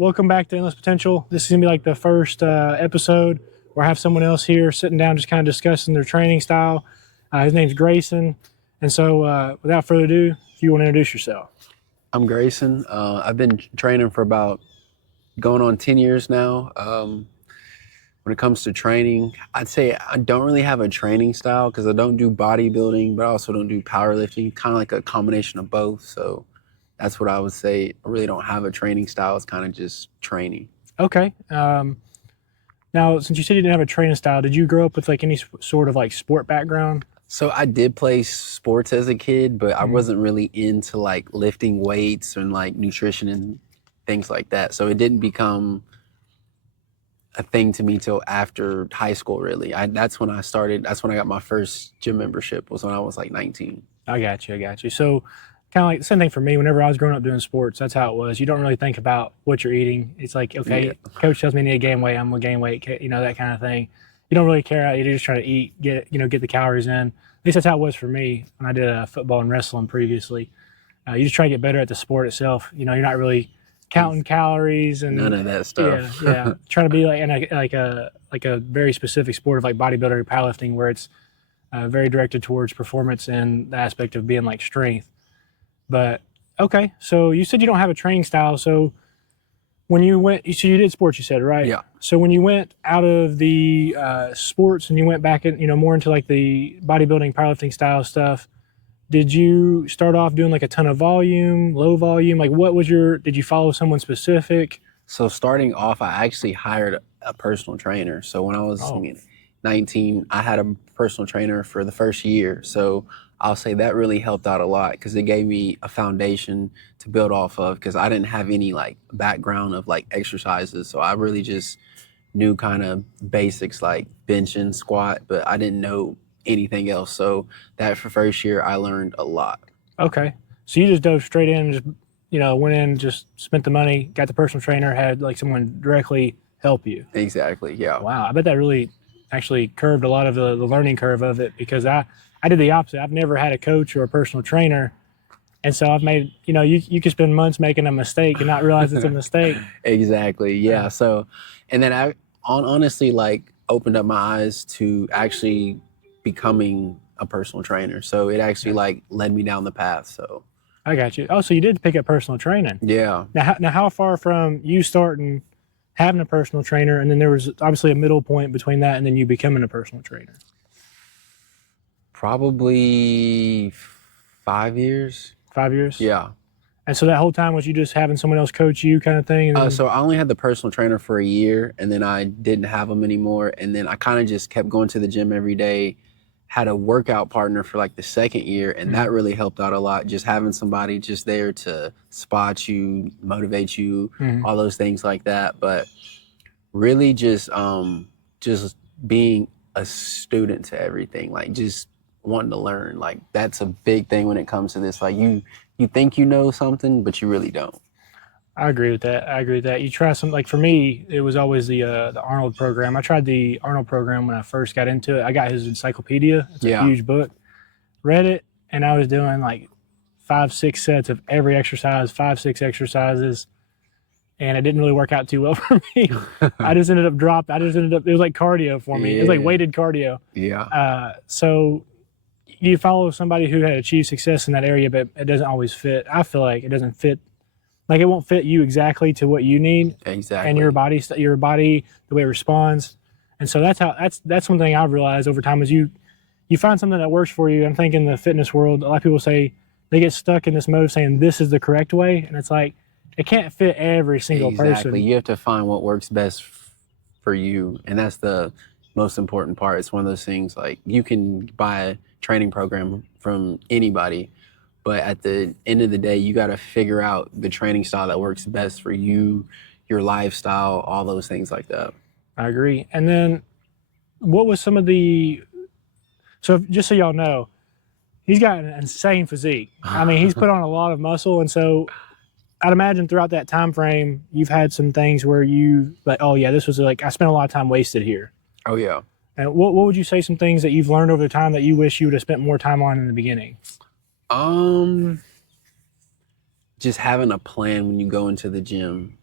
welcome back to Endless Potential. This is going to be like the first episode where I have someone else here sitting down just kind of discussing their training style. His name's Grayson. And so without further ado, if you want to introduce yourself. I'm Grayson. I've been training for about going on 10 years now. When it comes to training, I'd say I don't really have a training style because I don't do bodybuilding, but I also don't do powerlifting, kind of like a combination of both. So that's what I would say. I really don't have a training style. It's kind of just training. Okay. Now, since you said you didn't have a training style, did you grow up with like any sort of like sport background? So I did play sports as a kid, but I wasn't really into like lifting weights and like nutrition and things like that. So it didn't become a thing to me till after high school, really. That's when I started. That's when I got my first gym membership, was when I was like 19. I got you. So kind of like the same thing for me. Whenever I was growing up doing sports, that's how it was. You don't really think about what you're eating. It's like, okay, coach tells me I need to gain weight, I'm gonna gain weight, that kind of thing. You don't really care. You're just trying to eat, get the calories in. At least that's how it was for me when I did football and wrestling previously. You just try to get better at the sport itself. You're not really counting calories and none of that stuff. Yeah. Trying to be like in a very specific sport of like bodybuilding or powerlifting, where it's very directed towards performance and the aspect of being like strength. But okay, so you said you don't have a training style. So when you went, so you did sports, you said, right? Yeah. So when you went out of the sports and you went back in, more into like the bodybuilding, powerlifting style stuff, did you start off doing like a ton of volume, low volume? Like did you follow someone specific? So starting off, I actually hired a personal trainer. So when I was 19, I had a personal trainer for the first year. So I'll say that really helped out a lot because it gave me a foundation to build off of, because I didn't have any like background of like exercises. So I really just knew kind of basics like bench and squat, but I didn't know anything else. So that for first year, I learned a lot. Okay. So you just dove straight in, just, went in, just spent the money, got the personal trainer, had like someone directly help you. Exactly. Yeah. Wow. I bet that really actually curved a lot of the learning curve of it, because I did the opposite. I've never had a coach or a personal trainer. And so I've made, you can spend months making a mistake and not realize it's a mistake. Exactly. Yeah. So, and then I honestly like opened up my eyes to actually becoming a personal trainer. So it actually like led me down the path. So I got you. Oh, so you did pick up personal training. Yeah. Now how far from you starting having a personal trainer, and then there was obviously a middle point between that and then you becoming a personal trainer? Probably 5 years. 5 years? Yeah. And so that whole time was you just having someone else coach you kind of thing? And then... So I only had the personal trainer for a year, and then I didn't have him anymore. And then I kind of just kept going to the gym every day, had a workout partner for like the second year, and that really helped out a lot. Just having somebody just there to spot you, motivate you, all those things like that. But really just being a student to everything, like just wanting to learn. Like that's a big thing when it comes to this. Like you think you know something, but you really don't. I agree with that. You try some, like for me, it was always the Arnold program. I tried the Arnold program when I first got into it. I got his encyclopedia. It's a huge book. Read it, and I was doing like 5-6 sets of every exercise, 5-6 exercises, and it didn't really work out too well for me. I just ended up it was like cardio for me. It was like weighted cardio. Yeah. So you follow somebody who had achieved success in that area, but it doesn't always fit. I feel like it doesn't fit. Like it won't fit you exactly to what you need. Exactly. And your body, the way it responds. And so that's one thing I've realized over time is you find something that works for you. I'm thinking the fitness world, a lot of people say they get stuck in this mode of saying this is the correct way. And it's like, it can't fit every single person. Exactly. You have to find what works best for you. And that's the most important part. It's one of those things like you can buy a training program from anybody, but at the end of the day, you got to figure out the training style that works best for you, your lifestyle, all those things like that. I agree. And then what was some of so just so y'all know, he's got an insane physique. I mean, he's put on a lot of muscle. And so I'd imagine throughout that time frame, you've had some things where you like, oh yeah, this was like, I spent a lot of time wasted here. Oh yeah. And what would you say some things that you've learned over the time that you wish you would have spent more time on in the beginning? Just having a plan when you go into the gym.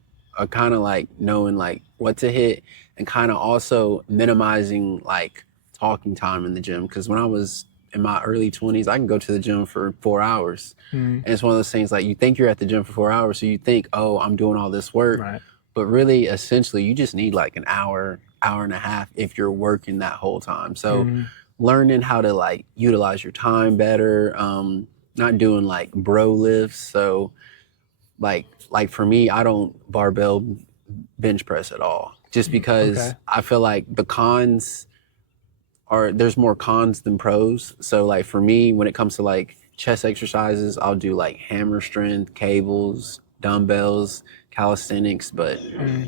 kind of like knowing like what to hit, and kind of also minimizing like talking time in the gym. Because when I was in my early 20s, I can go to the gym for 4 hours. And it's one of those things like you think you're at the gym for 4 hours, so you think, oh, I'm doing all this work. Right. But really, essentially, you just need like an hour, hour and a half if you're working that whole time. So learning how to like utilize your time better, not doing like bro lifts. So like for me, I don't barbell bench press at all, just because I feel like the cons there's more cons than pros. So like for me, when it comes to like chest exercises, I'll do like hammer strength, cables, dumbbells, calisthenics. But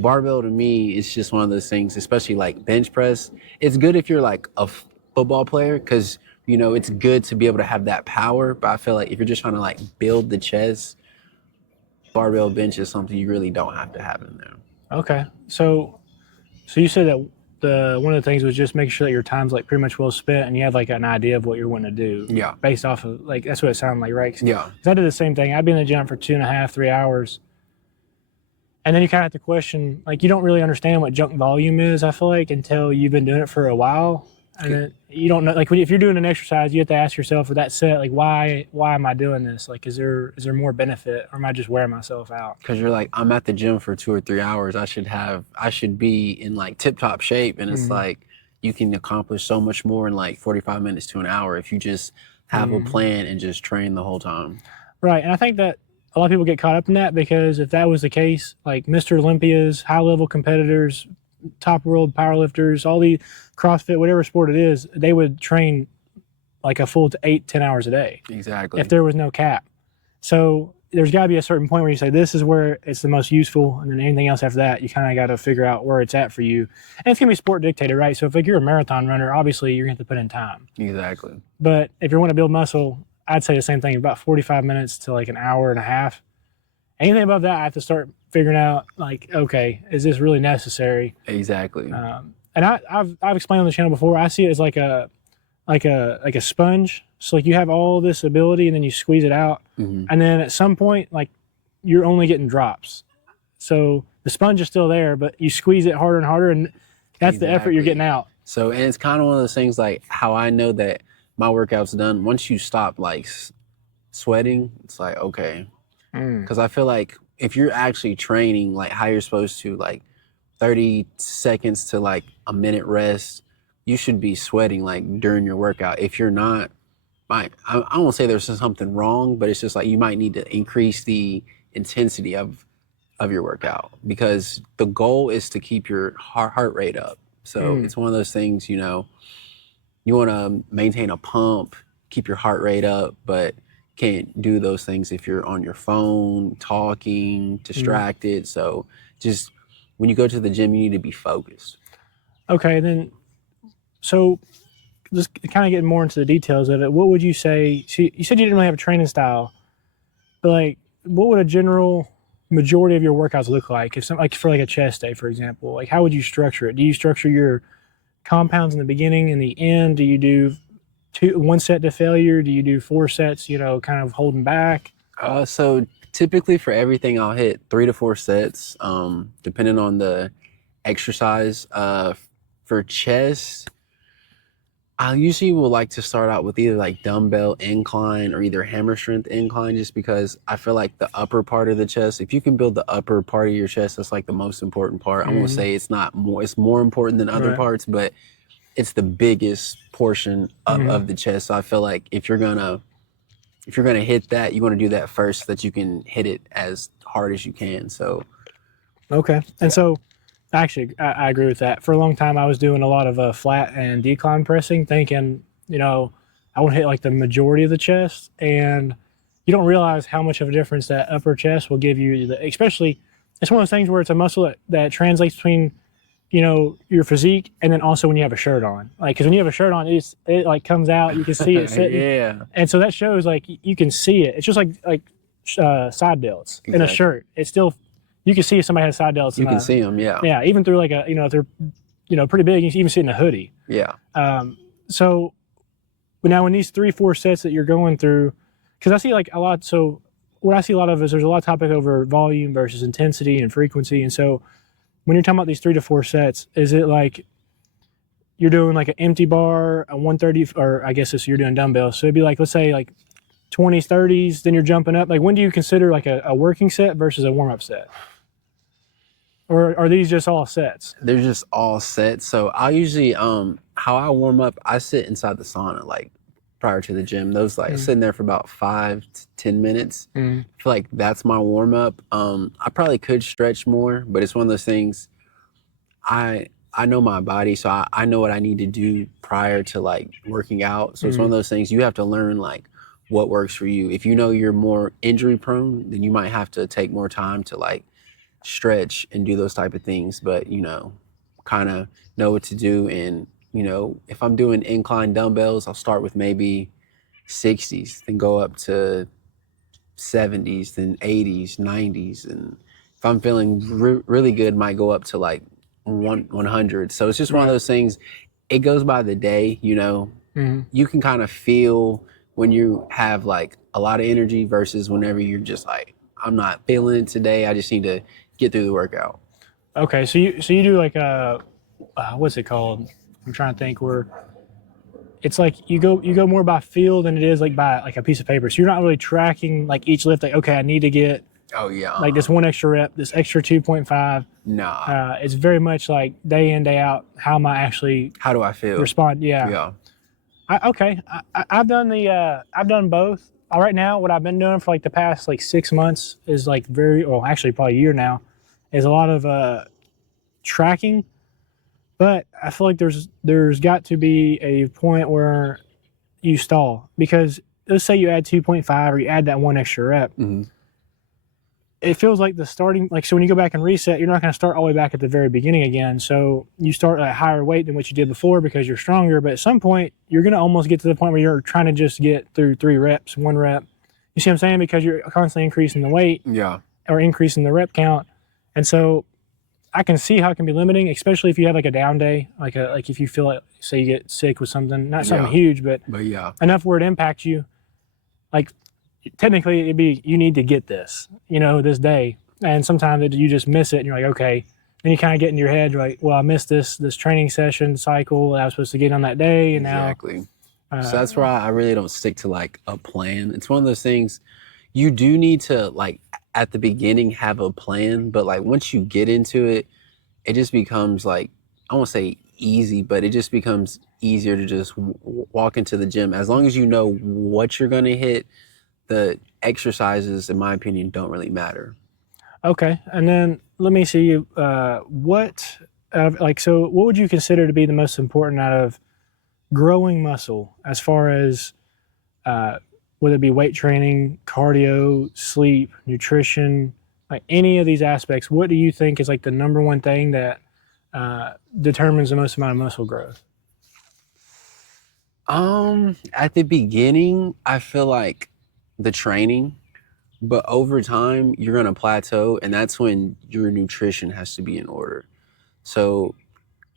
barbell to me is just one of those things, especially like bench press. It's good if you're like a football player, because you know it's good to be able to have that power. But I feel like if you're just trying to like build the chest, barbell bench is something you really don't have to have in there. Okay. So you said that one of the things was just making sure that your time's like pretty much well spent, and you had like an idea of what you're wanting to do. Yeah. Based off of like, that's what it sounded like, right? Yeah. 'Cause I did the same thing. I'd be in the gym for 2.5, 3 hours. And then you kind of have to question, like, you don't really understand what junk volume is, I feel like, until you've been doing it for a while. And then you don't know, like, if you're doing an exercise, you have to ask yourself for that set, like, why am I doing this? Like, is there more benefit, or am I just wearing myself out? Because you're like, I'm at the gym for 2 or 3 hours. I should be in like tip top shape. And it's like, you can accomplish so much more in like 45 minutes to an hour if you just have a plan and just train the whole time. Right. And I think that a lot of people get caught up in that, because if that was the case, like Mr. Olympias, high level competitors, top world powerlifters, all the CrossFit, whatever sport it is, they would train like a full 8-10 hours a day. Exactly. If there was no cap. So there's got to be a certain point where you say, this is where it's the most useful, and then anything else after that, you kind of got to figure out where it's at for you. And it's going to be sport dictated, right? So if like you're a marathon runner, obviously you're going to have to put in time. Exactly. But if you want to build muscle, I'd say the same thing, about 45 minutes to like an hour and a half. Anything above that, I have to start figuring out, like, okay, is this really necessary? Exactly. And I've explained on the channel before, I see it as like a sponge. So like you have all this ability, and then you squeeze it out. And then at some point, like, you're only getting drops. So the sponge is still there, but you squeeze it harder and harder, and that's the effort you're getting out. So, and it's kind of one of those things, like how I know that my workout's done. Once you stop like sweating, it's like, okay. Because I feel like if you're actually training like how you're supposed to, like 30 seconds to like a minute rest, you should be sweating like during your workout. If you're not, I won't say there's something wrong, but it's just like you might need to increase the intensity of your workout, because the goal is to keep your heart rate up. So it's one of those things, you know, you want to maintain a pump, keep your heart rate up, but can't do those things if you're on your phone, talking, distracted. So just when you go to the gym, you need to be focused. Okay, then, so just kind of getting more into the details of it, what would you say? So you said you didn't really have a training style, but like, what would a general majority of your workouts look like? If like for like a chest day, for example, like how would you structure it? Do you structure your compounds in the beginning and the end? Do you do one set to failure? Do you do 4 sets, you know, kind of holding back? So typically for everything, I'll hit 3 to 4 sets, depending on the exercise. For chest, I usually will like to start out with either like dumbbell incline or either hammer strength incline, just because I feel like the upper part of the chest, if you can build the upper part of your chest, that's like the most important part. I won't say it's more important than other parts, but it's the biggest portion of the chest. So I feel like if you're gonna hit that, you want to do that first so that you can hit it as hard as you can. So okay. And so actually I agree with that. For a long time I was doing a lot of flat and decline pressing, thinking, you know, I want to hit like the majority of the chest, and you don't realize how much of a difference that upper chest will give you. Especially, it's one of those things where it's a muscle that translates between, you know, your physique, and then also when you have a shirt on. Like, because when you have a shirt on, it like comes out, you can see it sitting. Yeah. And so that shows, like, you can see it. It's just like side delts in a shirt. It's still, you can see if somebody has side delts. You can see them, yeah. Yeah, even through like you know, if they're, you know, pretty big, you can even see it in a hoodie. Yeah. So, but now in these 3-4 sets that you're going through, because I see like a lot, so what I see a lot of is there's a lot of topic over volume versus intensity and frequency. And so when you're talking about these 3 to 4 sets, is it like you're doing like an empty bar, a 130, or I guess you're doing dumbbells. So it'd be like, let's say like 20s, 30s, then you're jumping up. Like when do you consider like a working set versus a warm-up set? Or are these just all sets? They're just all sets. So I usually, how I warm up, I sit inside the sauna like prior to the gym. Those like sitting there for about 5 to 10 minutes. I feel like that's my warm up. I probably could stretch more, but it's one of those things. I know my body, so I know what I need to do prior to like working out. So it's one of those things you have to learn like what works for you. If you know you're more injury prone, then you might have to take more time to like stretch and do those type of things. But you know, kind of know what to do. And you know, if I'm doing incline dumbbells, I'll start with maybe 60s, then go up to 70s, then 80s, 90s, and if I'm feeling really good, might go up to like 100. So it's just one of those things. It goes by the day, you know. You can kind of feel when you have like a lot of energy versus whenever you're just like, I'm not feeling it today. I just need to get through the workout. Okay, so you do like what's it called? I'm trying to think. Where it's like you go more by feel than it is like by like a piece of paper. So you're not really tracking like each lift. Like, okay, I need to get like this one extra rep, this extra 2.5. Nah. It's very much like day in, day out. How am I actually? How do I feel? Respond? Yeah. I've done both. Right now, what I've been doing for like the past like 6 months is like actually probably a year now, is a lot of tracking. But I feel like there's got to be a point where you stall, because let's say you add 2.5 or you add that one extra rep. It feels like the starting, like, so when you go back and reset, you're not going to start all the way back at the very beginning again. So you start at a higher weight than what you did before because you're stronger. But at some point, you're going to almost get to the point where you're trying to just get through 3 reps, 1 rep. You see what I'm saying? Because you're constantly increasing the weight or increasing the rep count. And so I can see how it can be limiting, especially if you have like a down day, like if you feel like, say you get sick with something, not something huge, but enough where it impacts you. Like, technically it'd be, you need to get this, you know, this day. And sometimes you just miss it and you're like, okay. Then you kind of get in your head, you're like, well, I missed this training session cycle that I was supposed to get on that day. And now. So that's why I really don't stick to like a plan. It's one of those things you do need to like at the beginning have a plan, but like once you get into it, it just becomes like, I won't say easy, but it just becomes easier to just walk into the gym. As long as you know what you're going to hit, the exercises, in my opinion, don't really matter. Okay. And then let me see, what would you consider to be the most important out of growing muscle, as far as whether it be weight training, cardio, sleep, nutrition, like any of these aspects? What do you think is like the number one thing that determines the most amount of muscle growth? At the beginning, I feel like the training, but over time you're going to plateau, and that's when your nutrition has to be in order. So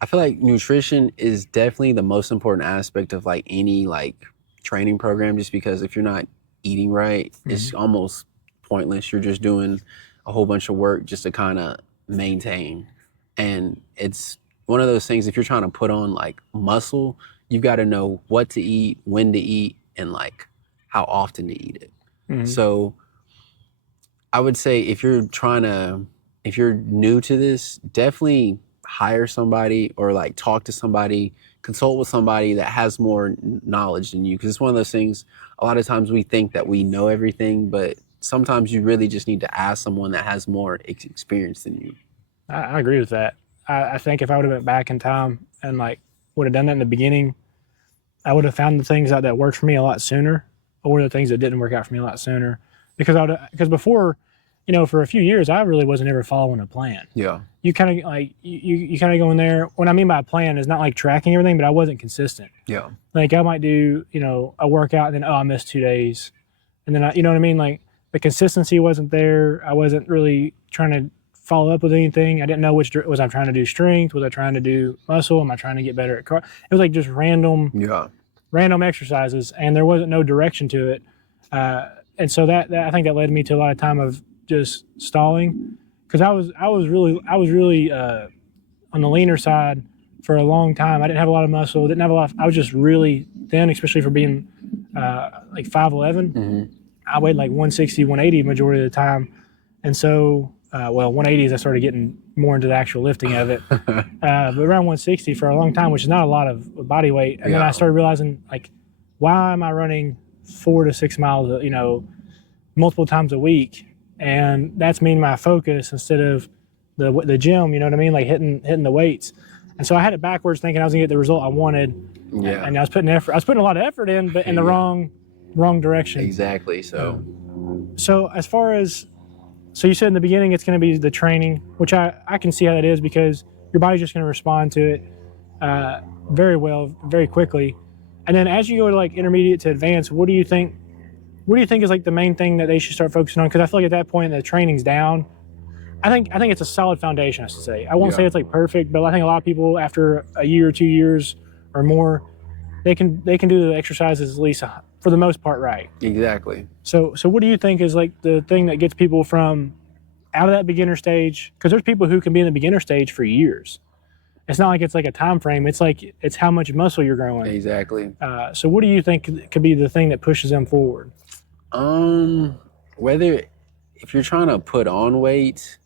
I feel like nutrition is definitely the most important aspect of like any like training program, just because if you're not eating right, it's almost pointless. You're just doing a whole bunch of work just to kind of maintain. And it's one of those things, if you're trying to put on like muscle, you've got to know what to eat, when to eat, and like how often to eat it. So I would say if you're new to this, definitely hire somebody or like talk to somebody, consult with somebody that has more knowledge than you. Because it's one of those things, a lot of times we think that we know everything, but sometimes you really just need to ask someone that has more experience than you. I agree with that. I think if I would have went back in time and like would have done that in the beginning, I would have found the things out that worked for me a lot sooner, or the things that didn't work out for me a lot sooner. Because before, you know, for a few years, I really wasn't ever following a plan. Yeah. You kind of like, you kind of go in there. What I mean by a plan is not like tracking everything, but I wasn't consistent. Yeah. Like I might do, you know, a workout and then, I missed 2 days. And then you know what I mean? Like the consistency wasn't there. I wasn't really trying to follow up with anything. I didn't know was I trying to do strength? Was I trying to do muscle? Am I trying to get better at cardio? It was like just random exercises, and there wasn't no direction to it. and so that I think that led me to a lot of time of just stalling, because I was really on the leaner side for a long time. I didn't have a lot of muscle, didn't have a lot I was just really thin, especially for being like 5'11". Mm-hmm. I weighed like 160, 180 majority of the time. And so, 180 as I started getting more into the actual lifting of it. But around 160 for a long time, which is not a lot of body weight. And then I started realizing, like, why am I running 4 to 6 miles, multiple times a week? And that's mean my focus instead of the gym, you know what I mean? Like hitting the weights. And so I had it backwards, thinking I was gonna get the result I wanted. Yeah. And I was putting a lot of effort in, but in the wrong direction. Exactly. So as far as, so you said in the beginning it's going to be the training, which I can see how that is, because your body's just going to respond to it very well, very quickly. And then as you go to like intermediate to advanced, what do you think is like the main thing that they should start focusing on? Because I feel like at that point the training's down. I think it's a solid foundation, I should say. I won't say it's like perfect, but I think a lot of people after a year or 2 years or more, they can do the exercises at least for the most part right. exactly. So what do you think is like the thing that gets people from out of that beginner stage? Because there's people who can be in the beginner stage for years. It's not like it's like a time frame. It's like it's how much muscle you're growing. Exactly. So what do you think could be the thing that pushes them forward? Whether if you're trying to put on weight,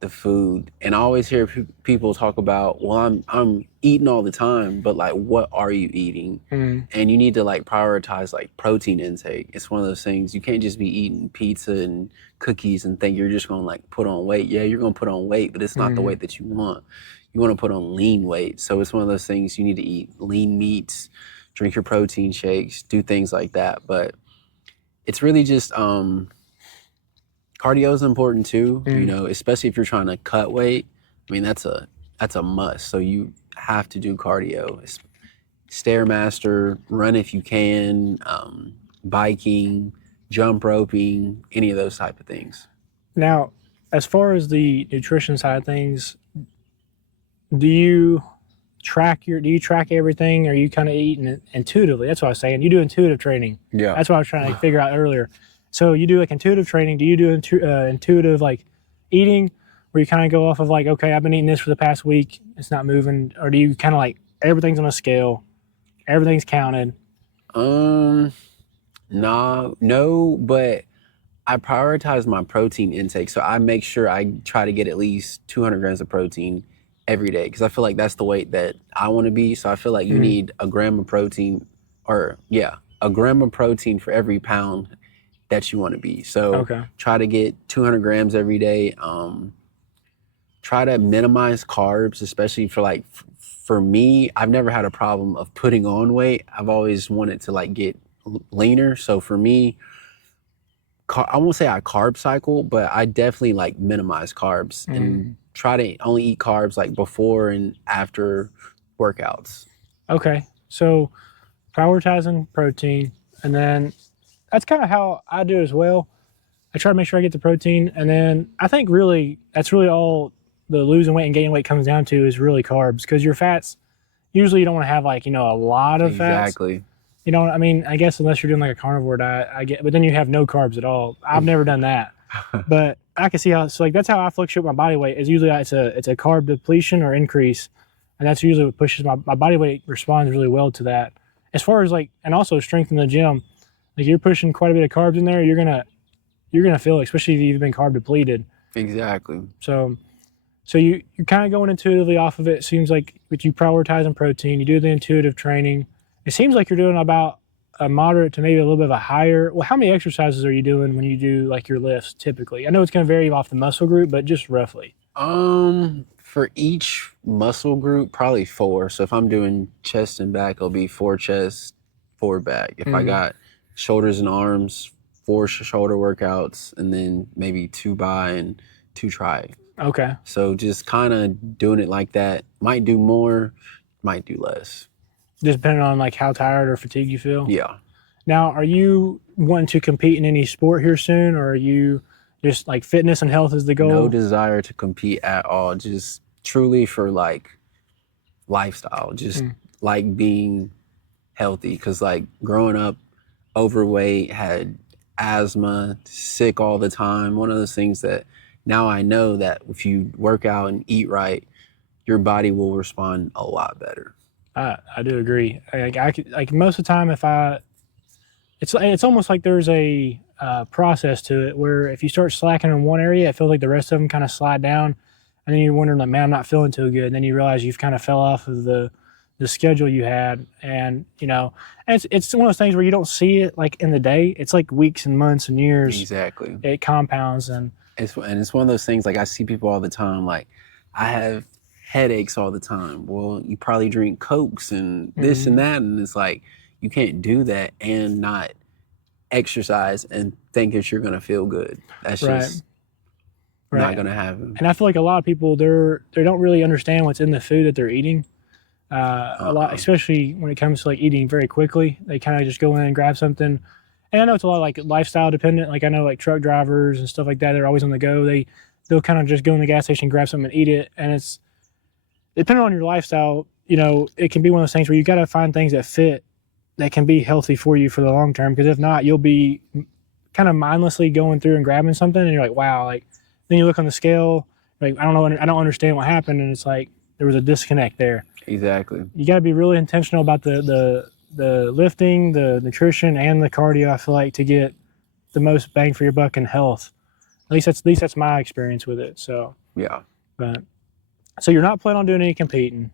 the food, and I always hear people talk about, well, I'm eating all the time, but like, what are you eating? And you need to like prioritize like protein intake. It's one of those things. You can't just be eating pizza and cookies and think you're just gonna like put on weight. Yeah, you're gonna put on weight, but it's not the weight that you want. You want to put on lean weight. So it's one of those things. You need to eat lean meats, drink your protein shakes, do things like that. But it's really just cardio is important too, especially if you're trying to cut weight. I mean, that's a must. So you have to do cardio. Stairmaster, run if you can, biking, jump roping, any of those type of things. Now, as far as the nutrition side of things, do you track everything? Or are you kind of eating intuitively? That's what I was saying. You do intuitive training. Yeah. That's what I was trying to figure out earlier. So you do like intuitive training. Do you do intuitive like eating, where you kind of go off of like, okay, I've been eating this for the past week, it's not moving? Or do you kind of like everything's on a scale, everything's counted? No, but I prioritize my protein intake. So I make sure I try to get at least 200 grams of protein every day, because I feel like that's the weight that I want to be. So I feel like you need a gram of protein, a gram of protein for every pound that you want to be. So try to get 200 grams every day. Try to minimize carbs, especially for like, for me, I've never had a problem of putting on weight. I've always wanted to like get leaner. So for me, I won't say I carb cycle, but I definitely like minimize carbs and try to only eat carbs like before and after workouts. Okay. So prioritizing protein, and then that's kind of how I do as well. I try to make sure I get the protein, and then I think really that's really all the losing weight and gaining weight comes down to is really carbs, because your fats, usually you don't want to have like, a lot of fats. Exactly. I mean, I guess unless you're doing like a carnivore diet, I get, but then you have no carbs at all. I've never done that, but I can see how, so like that's how I fluctuate my body weight, is usually it's a carb depletion or increase. And that's usually what pushes my body weight responds really well to that. As far as like, and also strength in the gym, like you're pushing quite a bit of carbs in there, you're gonna feel it, especially if you've been carb depleted. Exactly. So you're kind of going intuitively off of it. It seems like with you prioritizing protein, you do the intuitive training. It seems like you're doing about a moderate to maybe a little bit of a higher. Well, how many exercises are you doing when you do like your lifts typically? I know it's going to vary off the muscle group, but just roughly. For each muscle group, probably 4. So if I'm doing chest and back, it'll be 4 chest, 4 back. If I got shoulders and arms, 4 shoulder workouts, and then maybe 2 bi and 2 tri. Okay. So just kind of doing it like that. Might do more, might do less. Just depending on like how tired or fatigued you feel? Yeah. Now, are you wanting to compete in any sport here soon, or are you just like fitness and health is the goal? No desire to compete at all. Just truly for like lifestyle. Just like being healthy. Because like growing up overweight, had asthma, sick all the time. One of those things that now I know that if you work out and eat right, your body will respond a lot better. I do agree. Like most of the time, it's almost like there's a process to it where if you start slacking in one area, it feels like the rest of them kind of slide down, and then you're wondering like, man, I'm not feeling too good. And then you realize you've kind of fell off of the schedule you had, and and it's one of those things where you don't see it like in the day. It's like weeks and months and years. Exactly. It compounds, and it's one of those things. Like I see people all the time. Like I have headaches all the time. Well, you probably drink Cokes and this and that, and it's like you can't do that and not exercise and think that you're gonna feel good. That's just not gonna happen. And I feel like a lot of people they don't really understand what's in the food that they're eating. A lot, especially when it comes to like eating very quickly. They kind of just go in and grab something. And I know it's a lot like lifestyle dependent. Like I know like truck drivers and stuff like that, they're always on the go. They'll kind of just go in the gas station, grab something and eat it. And it's depending on your lifestyle, it can be one of those things where you got to find things that fit, that can be healthy for you for the long term. Because if not, you'll be kind of mindlessly going through and grabbing something, and you're like, wow. Like then you look on the scale, like I don't understand what happened, and it's like there was a disconnect there. Exactly. You got to be really intentional about the lifting, the nutrition, and the cardio. I feel like to get the most bang for your buck in health. At least that's my experience with it. So yeah. But so you're not planning on doing any competing,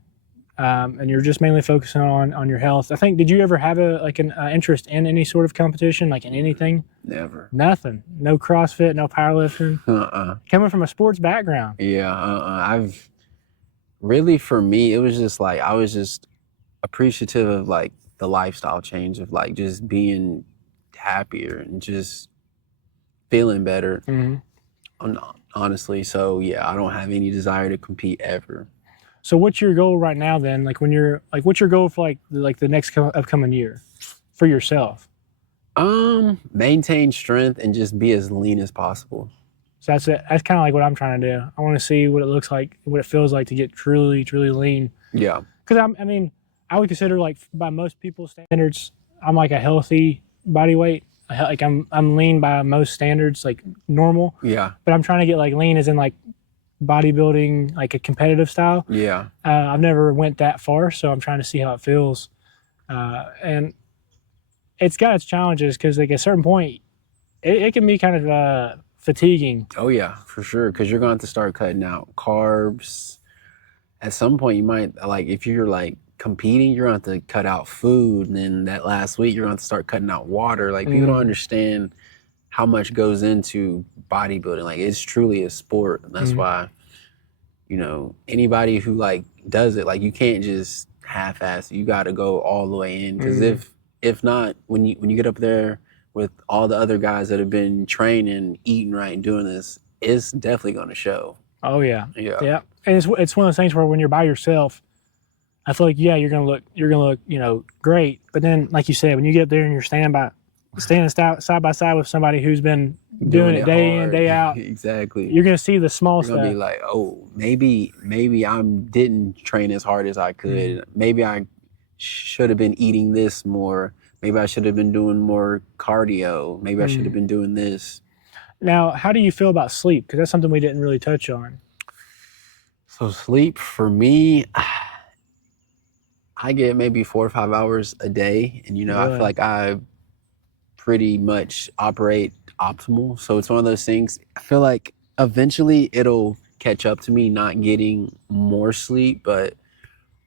and you're just mainly focusing on your health. I think. Did you ever have an interest in any sort of competition, like in anything? Never. Nothing. No CrossFit. No powerlifting. Coming from a sports background. Yeah. I've really, for me, it was just like I was just appreciative of like the lifestyle change of like just being happier and just feeling better. Honestly, so yeah, I don't have any desire to compete ever. So what's your goal right now then? Like when you're like, what's your goal for like the next upcoming year for yourself? Maintain strength and just be as lean as possible. So that's it. That's kind of like what I'm trying to do. I want to see what it looks like, what it feels like to get truly, truly lean. Yeah. Because I would consider like by most people's standards, I'm like a healthy body weight. Like I'm lean by most standards, like normal. Yeah. But I'm trying to get like lean as in like bodybuilding, like a competitive style. Yeah. I've never went that far, so I'm trying to see how it feels. And it's got its challenges because like at a certain point, it can be kind of fatiguing. Oh yeah, for sure. Because you're going to have to start cutting out carbs. At some point, you might like if you're like competing, you're going to have to cut out food, and then that last week you're going to start cutting out water. Like people don't understand how much goes into bodybuilding. Like it's truly a sport, and that's why anybody who like does it, like you can't just half-ass. You got to go all the way in because if not, when you get up there with all the other guys that have been training, eating right, and doing this, it's definitely going to show. Oh yeah, yeah. And it's one of those things where when you're by yourself, I feel like you're gonna look great, but then like you said, when you get up there and you're standing side by side with somebody who's been doing it day in, day out, exactly, you're gonna see the small stuff. You're gonna be like, oh, maybe I didn't train as hard as I could. Maybe I should have been eating this more. Maybe I should have been doing more cardio. Maybe I should have been doing this. Now, how do you feel about sleep? Because that's something we didn't really touch on. So sleep for me, I get maybe 4 or 5 hours a day, and Really? I feel like I pretty much operate optimal. So it's one of those things. I feel like eventually it'll catch up to me not getting more sleep, but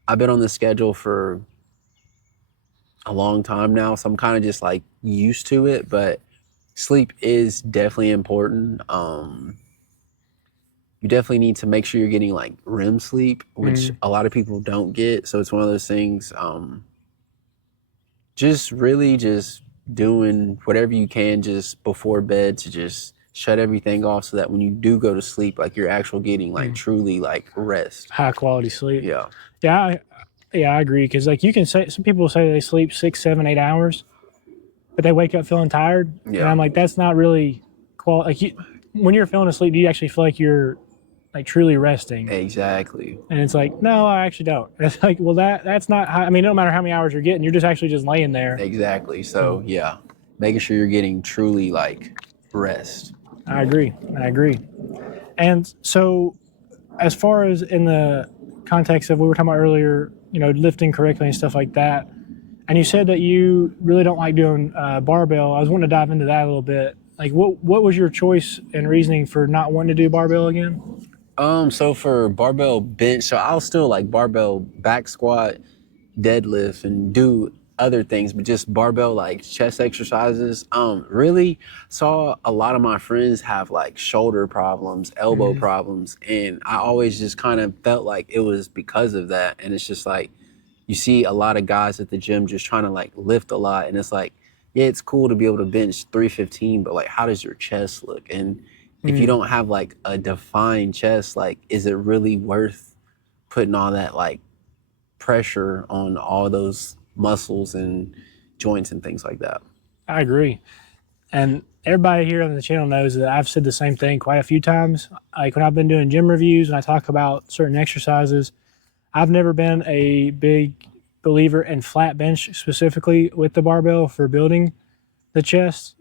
I've been on the schedule for a long time now, so I'm kind of just like used to it. But sleep is definitely important. You definitely need to make sure you're getting like REM sleep, which a lot of people don't get. So it's one of those things. Just really just doing whatever you can just before bed to just shut everything off, so that when you do go to sleep, like you're actually getting like truly like rest, high quality sleep. Yeah. I agree. Because like you can say, some people say they sleep 6, 7, 8 hours, but they wake up feeling tired. Yeah. And I'm like, that's not really quality. Like when you're feeling asleep, do you actually feel like you're like truly resting? Exactly. And it's like, no, I actually don't. It's like, well, that's not. It don't matter how many hours you're getting. You're just actually just laying there. Exactly. So yeah, making sure you're getting truly like rest. I agree. And so, as far as in the context of what we were talking about earlier, lifting correctly and stuff like that, and you said that you really don't like doing barbell. I was wanting to dive into that a little bit. Like, what was your choice and reasoning for not wanting to do barbell again? So for barbell bench, so I'll still like barbell back squat, deadlift, and do other things, but just barbell like chest exercises. Really saw a lot of my friends have like shoulder problems, elbow problems, and I always just kind of felt like it was because of that. And it's just like you see a lot of guys at the gym just trying to like lift a lot, and it's like, yeah, it's cool to be able to bench 315, but like, how does your chest look? And if you don't have like a defined chest, like, is it really worth putting all that like pressure on all those muscles and joints and things like that? I agree. And everybody here on the channel knows that I've said the same thing quite a few times. Like when I've been doing gym reviews and I talk about certain exercises, I've never been a big believer in flat bench specifically with the barbell for building the chest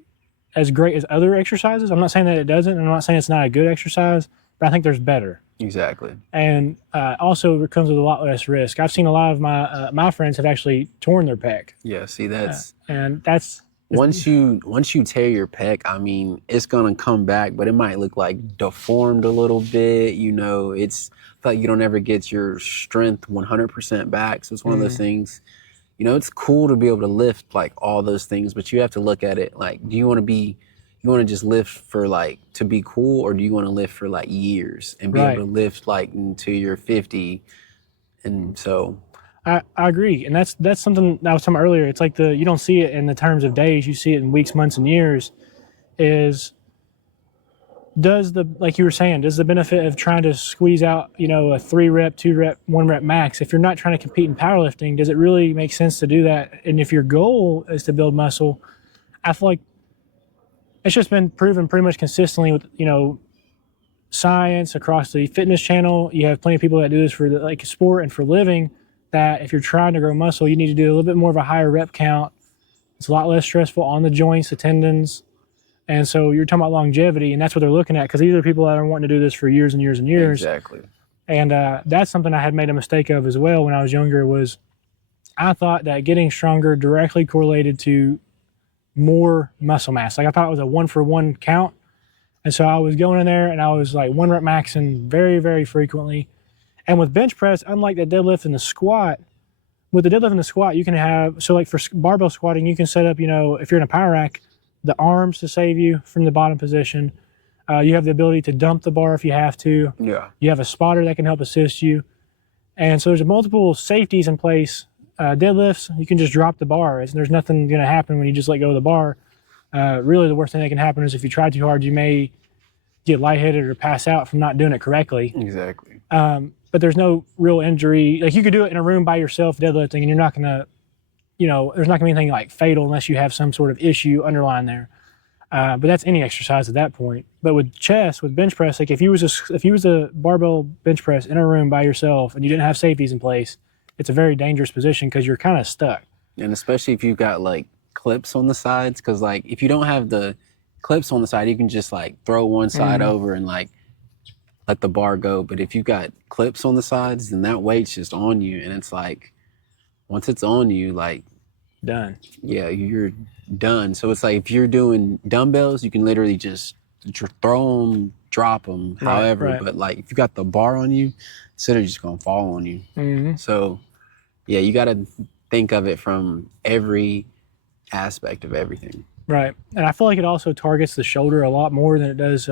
as great as other exercises. I'm not saying that it doesn't, and I'm not saying it's not a good exercise, but I think there's better. Exactly. And also it comes with a lot less risk. I've seen a lot of my friends have actually torn their pec. Yeah, see, that's and that's once you tear your pec, I mean, it's gonna come back, but it might look like deformed a little bit. It's like you don't ever get your strength 100% back. So it's one of those things. It's cool to be able to lift like all those things, but you have to look at it like, do you want to just lift for like to be cool, or do you want to lift for like years and be able to lift like until you're 50? And so I agree. And that's something that I was talking about earlier. It's like you don't see it in the terms of days, you see it in weeks, months, and years. Like you were saying, does the benefit of trying to squeeze out, a 3-rep, 2-rep, 1-rep max, if you're not trying to compete in powerlifting, does it really make sense to do that? And if your goal is to build muscle, I feel like it's just been proven pretty much consistently with, science across the fitness channel. You have plenty of people that do this for like sport and for living, that if you're trying to grow muscle, you need to do a little bit more of a higher rep count. It's a lot less stressful on the joints, the tendons. And so you're talking about longevity, and that's what they're looking at, because these are people that are wanting to do this for years and years and years. Exactly. And that's something I had made a mistake of as well when I was younger, was I thought that getting stronger directly correlated to more muscle mass. Like I thought it was a 1-for-1 count. And so I was going in there and I was like 1-rep maxing very, very frequently. And with bench press, unlike the deadlift and the squat, with the deadlift and the squat, you can have, so like for barbell squatting, you can set up, if you're in a power rack, the arms to save you from the bottom position. You have the ability to dump the bar if you have to. Yeah. You have a spotter that can help assist you. And so there's multiple safeties in place. Deadlifts, you can just drop the bar. There's nothing going to happen when you just let go of the bar. Really, the worst thing that can happen is if you try too hard, you may get lightheaded or pass out from not doing it correctly. Exactly. But there's no real injury. Like you could do it in a room by yourself deadlifting, and you're not going to, there's not going to be anything like fatal unless you have some sort of issue underlying there. But that's any exercise at that point. But with chest, with bench press, like if you was a barbell bench press in a room by yourself and you didn't have safeties in place, it's a very dangerous position because you're kind of stuck. And especially if you've got like clips on the sides, because like if you don't have the clips on the side, you can just like throw one side over and like let the bar go. But if you got clips on the sides, then that weight's just on you, and it's like once it's on you, like done. Yeah, you're done. So it's like if you're doing dumbbells, you can literally just throw them, drop them, however. Right. But like if you got the bar on you, instead of just gonna fall on you. So yeah, you got to think of it from every aspect of everything. Right. And I feel like it also targets the shoulder a lot more than it does.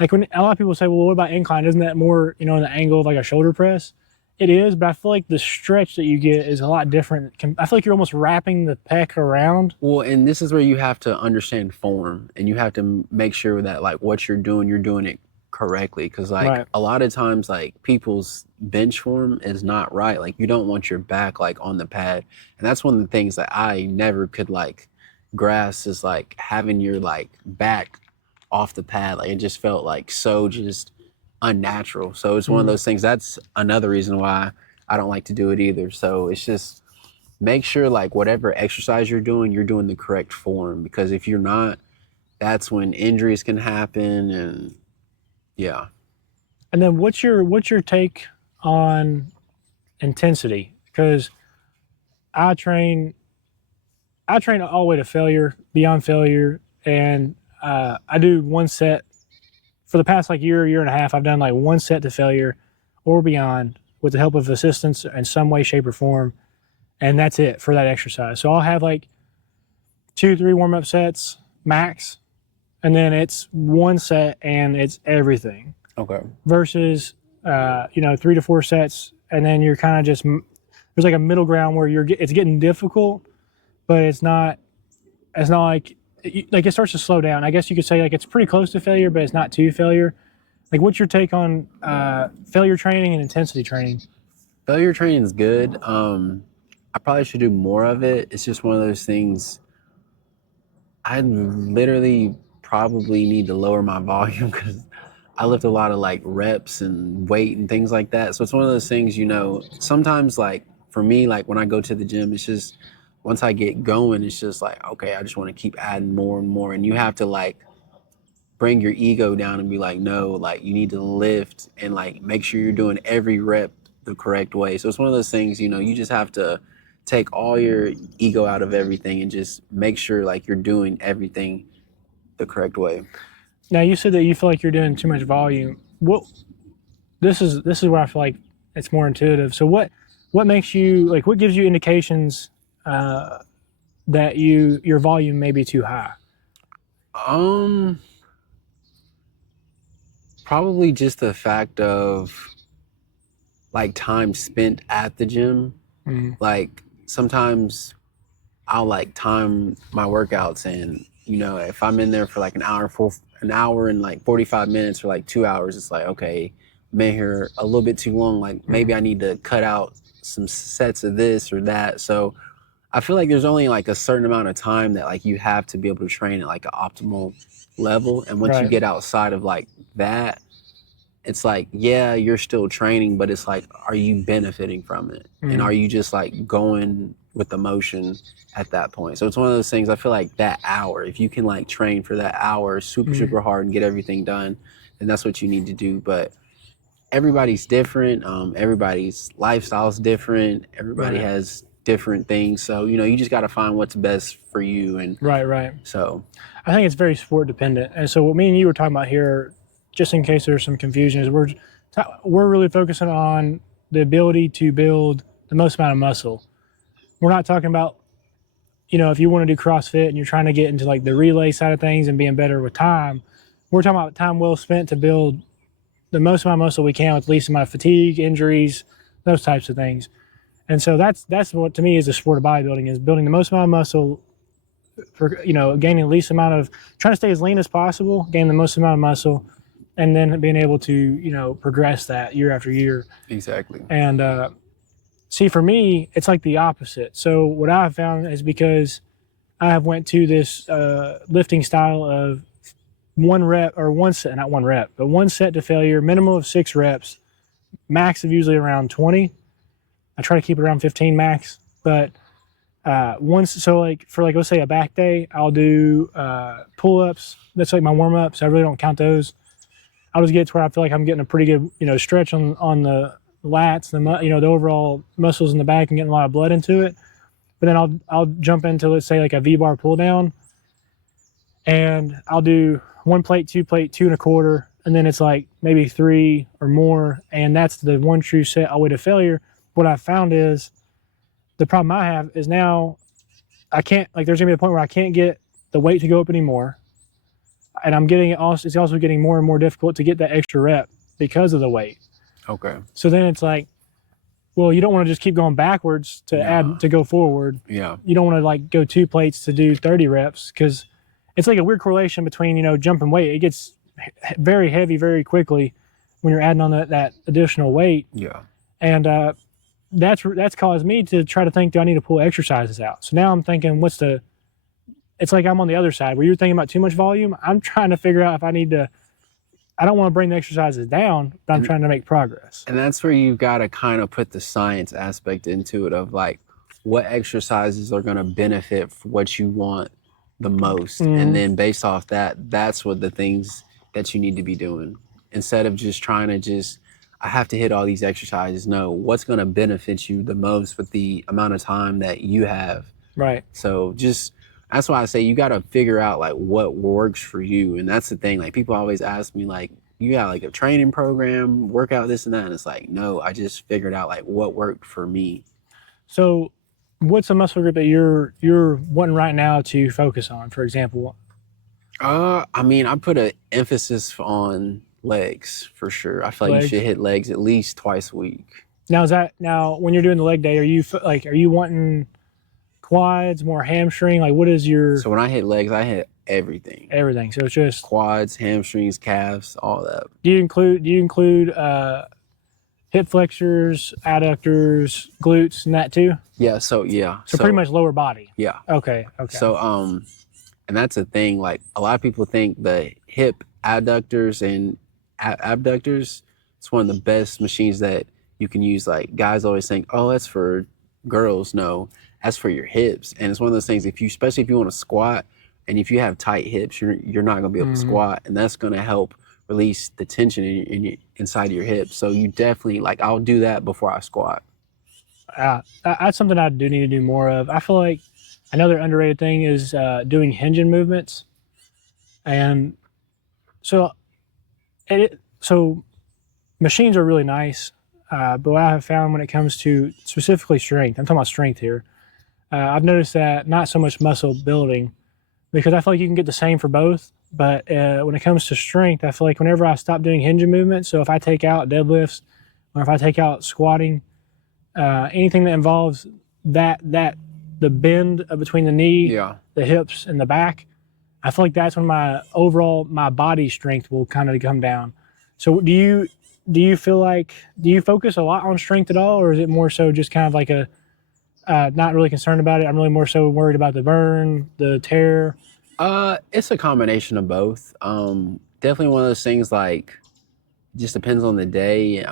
Like when a lot of people say, well, what about incline? Isn't that more, in the angle of like a shoulder press? It is, but I feel like the stretch that you get is a lot different. I feel like you're almost wrapping the pec around. Well, and this is where you have to understand form, and you have to make sure that like what you're doing it correctly. Because like a lot of times like people's bench form is not right. Like you don't want your back like on the pad. And that's one of the things that I never could like grasp, is like having your like back off the pad. Like it just felt like so just unnatural. So it's one of those things. That's another reason why I don't like to do it either. So it's just make sure like whatever exercise you're doing the correct form, because if you're not, that's when injuries can happen. And yeah. And then what's your take on intensity? Because I train all the way to failure, beyond failure, and I do one set for the past like year and a half. I've done like one set to failure or beyond with the help of assistants in some way, shape, or form, and that's it for that exercise. So I'll have like 2-3 warm up sets max, and then it's one set and it's everything. Okay. Versus 3 to 4 sets, and then you're kind of just there's like a middle ground where it's getting difficult, but it's not like it starts to slow down. I guess you could say like it's pretty close to failure, but it's not too failure. Like, what's your take on failure training and intensity training? Failure training is good. I probably should do more of it. It's just one of those things. I literally probably need to lower my volume because I lift a lot of like reps and weight and things like that. So it's one of those things, sometimes like for me, like when I go to the gym, it's just once I get going, it's just like, okay, I just want to keep adding more and more. And you have to like bring your ego down and be like, no, like you need to lift and like make sure you're doing every rep the correct way. So it's one of those things, you just have to take all your ego out of everything and just make sure like you're doing everything the correct way. Now, you said that you feel like you're doing too much volume. This is where I feel like it's more intuitive. So what makes you like, what gives you indications that your volume may be too high? Probably just the fact of like time spent at the gym. Mm-hmm. Like sometimes I'll like time my workouts, and if I'm in there for like an hour and like 45 minutes or like 2 hours, it's like, okay, I'm in here a little bit too long. Like maybe I need to cut out some sets of this or that. So I feel like there's only like a certain amount of time that like you have to be able to train at like an optimal level. And once you get outside of like that, it's like, yeah, you're still training, but it's like, are you benefiting from it? And are you just like going with the motion at that point? So it's one of those things. I feel like that hour, if you can like train for that hour super hard and get everything done, then that's what you need to do. But everybody's different. Everybody's lifestyle is different. Everybody has different things. So, you just got to find what's best for you. And Right. So I think it's very sport dependent. And so what me and you were talking about here, just in case there's some confusion, is we're really focusing on the ability to build the most amount of muscle. We're not talking about, if you want to do CrossFit and you're trying to get into like the relay side of things and being better with time. We're talking about time well spent to build the most amount of muscle we can with least amount of fatigue, injuries, those types of things. And so that's what to me is the sport of bodybuilding, is building the most amount of muscle for, gaining the least amount of, trying to stay as lean as possible, gain the most amount of muscle, and then being able to, progress that year after year. Exactly. And see, for me, it's like the opposite. So what I've found is, because I have went to this lifting style of one set to failure, minimum of 6 reps, max of usually around 20. I try to keep it around 15 max, but let's say a back day, I'll do pull-ups. That's like my warm-ups. I really don't count those. I'll just get to where I feel like I'm getting a pretty good, stretch on the lats, the overall muscles in the back, and getting a lot of blood into it. But then I'll jump into, let's say, like a V-bar pull down, and I'll do 1 plate, 2 plate, 2 1/4, and then it's like maybe 3 or more, and that's the one true set all the way to failure. What I found is, the problem I have is now I can't, like, there's gonna be a point where I can't get the weight to go up anymore. And it's also getting more and more difficult to get that extra rep because of the weight. Okay. So then it's like, well, you don't want to just keep going backwards to go forward. Yeah. You don't want to like go 2 plates to do 30 reps, because it's like a weird correlation between, jumping weight. It gets very heavy very quickly when you're adding on that additional weight. Yeah. And that's caused me to try to think, do I need to pull exercises out? So now I'm thinking, it's like I'm on the other side where you're thinking about too much volume. I'm trying to figure out if I don't want to bring the exercises down, but I'm trying to make progress. And that's where you've got to kind of put the science aspect into it, of like, what exercises are going to benefit for what you want the most. Mhm. And then based off that, that's what the things that you need to be doing. Instead of just trying to just, I have to hit all these exercises. No, what's going to benefit you the most with the amount of time that you have. Right. So just, that's why I say you got to figure out like what works for you. And that's the thing. Like people always ask me like, you got like a training program, workout, this and that. And it's like, no, I just figured out like what worked for me. So what's a muscle group that you're wanting right now to focus on, for example? I mean, I put an emphasis on legs for sure. I feel like you Legs? should hit legs at least twice a week. Now when you're doing the leg day, are you wanting quads, more hamstring? Like what is your So when I hit legs, I hit everything. everything? So it's just Quads, hamstrings, calves, all that. do you include hip flexors, adductors, glutes, and that too? Yeah, so Pretty much lower body. Yeah. Okay. So and that's the thing, like a lot of people think the hip adductors and abductors, it's one of the best machines that you can use. Like guys always think, oh, that's for girls. No, that's for your hips. And it's one of those things, especially if you want to squat and if you have tight hips, you're not gonna be able to squat, and that's gonna help release the tension inside of your hips. So you definitely, like, I'll do that before I squat. That's something I do need to do more of. I feel like another underrated thing is doing hinging movements, and so machines are really nice, but what I have found when it comes to specifically strength, I'm talking about strength here. I've noticed that not so much muscle building, because I feel like you can get the same for both. But when it comes to strength, I feel like whenever I stop doing hinging movements, so if I take out deadlifts or if I take out squatting, anything that involves the bend between the knee, the hips, and the back, I feel like that's when my body strength will kind of come down. So do you feel like, do you focus a lot on strength at all, or is it more so just kind of like a not really concerned about it? I'm really more so worried about the burn, the tear. It's a combination of both. Definitely one of those things, like, just depends on the day.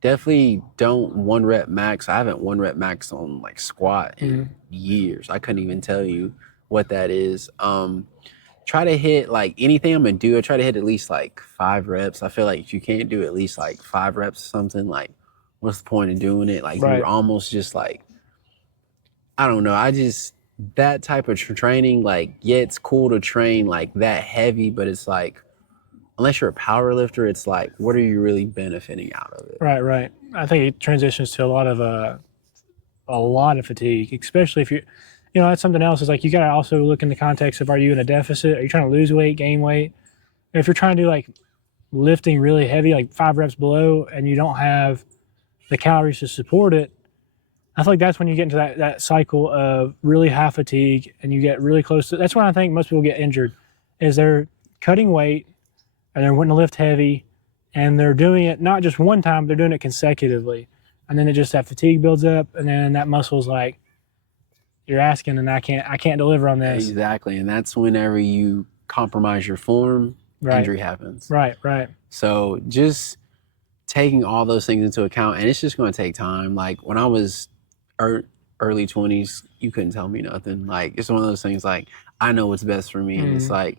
Definitely don't one rep max. I haven't one rep max on like squat in years. I couldn't even tell you what that is. Try to hit, like, anything I'm gonna do, I try to hit at least like 5 reps. I feel like if you can't do at least like 5 reps or something, like, what's the point of doing it? Like, Right. you're almost just like, I don't know. That type of training, like, yeah, it's cool to train like that heavy, but it's like, unless you're a power lifter, it's like, what are you really benefiting out of it? Right. I think it transitions to a lot of fatigue, especially if that's something else. Is like you got to also look in the context of, are you in a deficit? Are you trying to lose weight, gain weight? If you're trying to do like lifting really heavy, like 5 reps below, and you don't have the calories to support it, I feel like that's when you get into that cycle of really high fatigue, and you get really close to. That's when I think most people get injured, is they're cutting weight and they're wanting to lift heavy, and they're doing it not just one time, they're doing it consecutively, and then that fatigue builds up, and then that muscle's like, you're asking, and I can't deliver on this. Exactly, and that's whenever you compromise your form, injury happens. Right. So just taking all those things into account, and it's just going to take time. Like when I was early 20s, you couldn't tell me nothing. Like, it's one of those things, like, I know what's best for me. And it's like,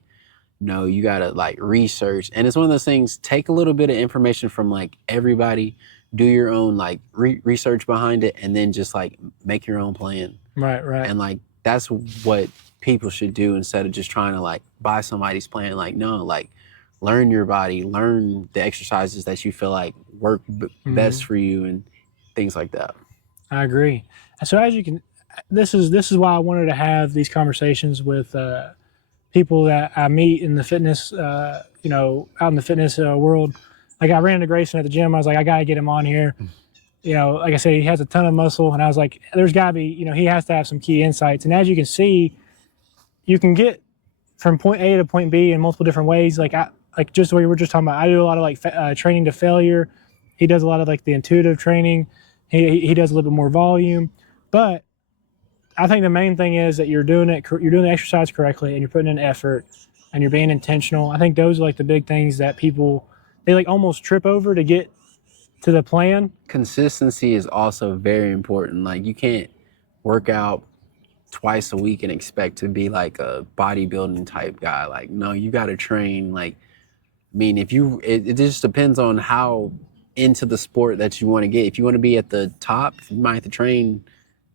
no, you gotta like research. And it's one of those things, take a little bit of information from like everybody, do your own like research behind it, and then just like make your own plan. Right. And like, that's what people should do, instead of just trying to like buy somebody's plan. Like, no, like, learn your body, learn the exercises that you feel like work best for you, and things like that. I agree. And so as you can, this is why I wanted to have these conversations with people that I meet in the fitness, out in the fitness world. Like, I ran into Grayson at the gym. I was like, I got to get him on here. Like I said, he has a ton of muscle, and I was like, there's got to be, he has to have some key insights. And as you can see, you can get from point A to point B in multiple different ways. Like just what we were just talking about, I do a lot of like training to failure. He does a lot of like the intuitive training. He does a little bit more volume, but I think the main thing is that you're doing the exercise correctly, and you're putting in effort, and you're being intentional. I think those are like the big things that people, they like almost trip over to get to the plan. Consistency is also very important. Like, you can't work out twice a week and expect to be like a bodybuilding type guy. Like, no, you got to train. Like, I mean, if you, it just depends on how into the sport that you want to get. If you want to be at the top, you might have to train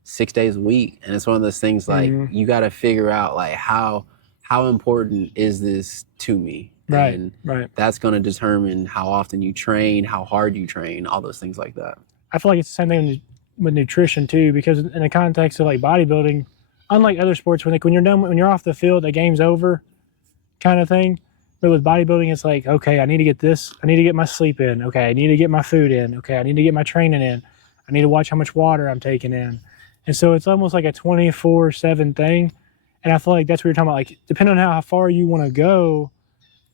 6 days a week. And it's one of those things like you got to figure out like how important is this to me? Right, and right. that's going to determine how often you train, how hard you train, all those things like that. I feel like it's the same thing with nutrition too, because in the context of like bodybuilding, unlike other sports, when you're done, when you're off the field, the game's over, kind of thing. But with bodybuilding, it's like, okay, I need to get this. I need to get my sleep in. Okay, I need to get my food in. Okay, I need to get my training in. I need to watch how much water I'm taking in. And so it's almost like a 24/7 thing. And I feel like that's what you're talking about. Like, depending on how far you want to go,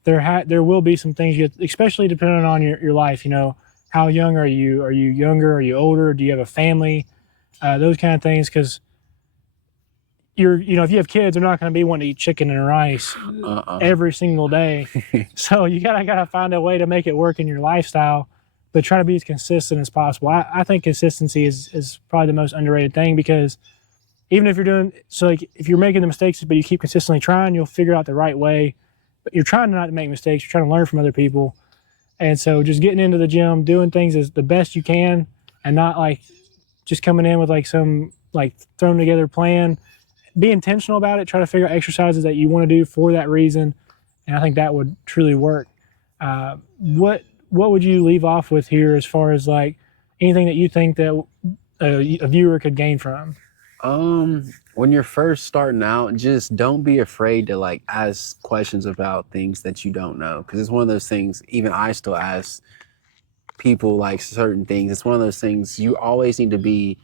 there will be some things you, especially depending on your life. You know, how young are you? Are you younger? Are you older? Do you have a family? Those kind of things, because if you have kids, they're not going to be wanting to eat chicken and rice every single day. So you gotta find a way to make it work in your lifestyle, but try to be as consistent as possible. I think consistency is probably the most underrated thing, because even if you're doing, so like if you're making the mistakes, but you keep consistently trying, you'll figure out the right way. But you're trying not to make mistakes. You're trying to learn from other people. And so just getting into the gym, doing things as the best you can, and not like just coming in with like some like thrown together plan. Be intentional about it. Try to figure out exercises that you want to do for that reason, and I think that would truly work. What would you leave off with here as far as like anything that you think that a viewer could gain from? When you're first starting out, just don't be afraid to like ask questions about things that you don't know, because it's one of those things. Even I still ask people like certain things. It's one of those things you always need to be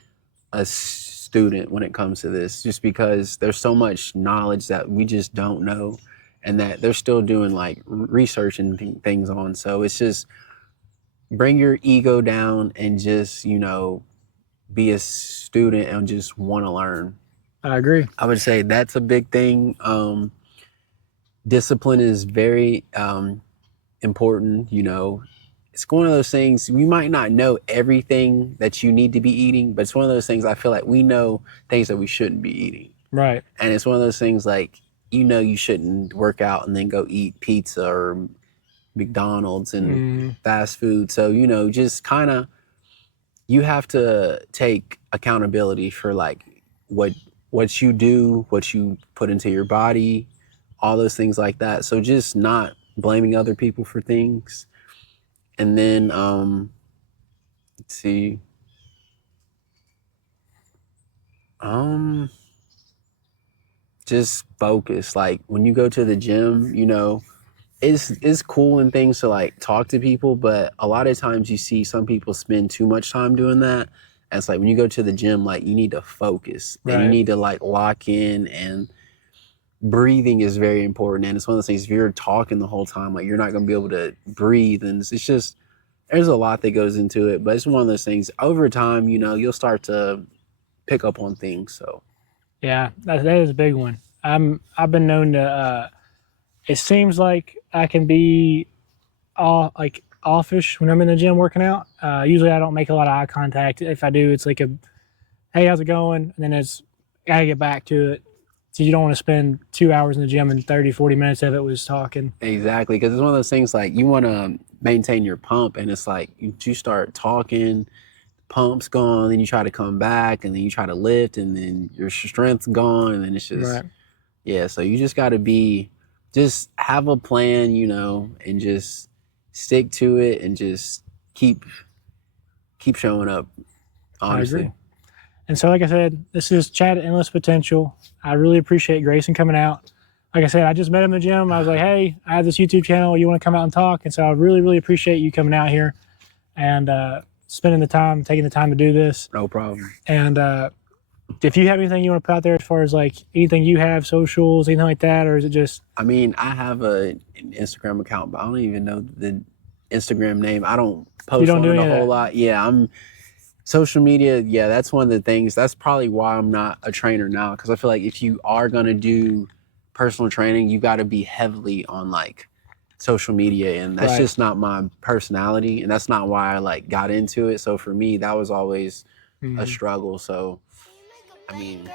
a student when it comes to this, just because there's so much knowledge that we just don't know, and that they're still doing like research and things on. So it's just bring your ego down and just, be a student and just want to learn. I agree. I would say that's a big thing. Discipline is very important. It's one of those things, we might not know everything that you need to be eating, but it's one of those things I feel like we know things that we shouldn't be eating. Right. And it's one of those things like, you shouldn't work out and then go eat pizza or McDonald's and fast food. So, just kind of, you have to take accountability for like what you do, what you put into your body, all those things like that. So just not blaming other people for things. And then, let's see. Just focus. Like when you go to the gym, it's cool and things to like talk to people, but a lot of times you see some people spend too much time doing that. And it's like when you go to the gym, like you need to focus and you need to like lock in, and breathing is very important. And it's one of those things, if you're talking the whole time, like you're not going to be able to breathe. And it's just, there's a lot that goes into it, but it's one of those things over time, you'll start to pick up on things. So yeah, that is a big one. I've been known to, it seems like I can be all like offish when I'm in the gym working out. Usually I don't make a lot of eye contact. If I do, it's like hey, how's it going? And then it's, I gotta get back to it. So you don't want to spend 2 hours in the gym and 30, 40 minutes of it was talking. Exactly, because it's one of those things like you want to maintain your pump, and it's like you start talking, pump's gone, then you try to come back, and then you try to lift, and then your strength's gone, and then it's just, yeah, so you just got to just have a plan, and just stick to it, and just keep showing up, honestly. I agree. And so, like I said, this is Chat at Endless Potential. I really appreciate Grayson coming out. Like I said, I just met him in the gym. I was like, hey, I have this YouTube channel. You want to come out and talk? And so I really, really appreciate you coming out here and spending the time, taking the time to do this. No problem. And if you have anything you want to put out there as far as like anything you have, socials, anything like that, or is it just? I mean, I have an Instagram account, but I don't even know the Instagram name. I don't post on it a whole lot. Yeah, social media, yeah, that's one of the things. That's probably why I'm not a trainer now, because I feel like if you are going to do personal training, you got to be heavily on like social media, and that's just not my personality, and that's not why I like got into it. So for me, that was always a struggle. So I mean,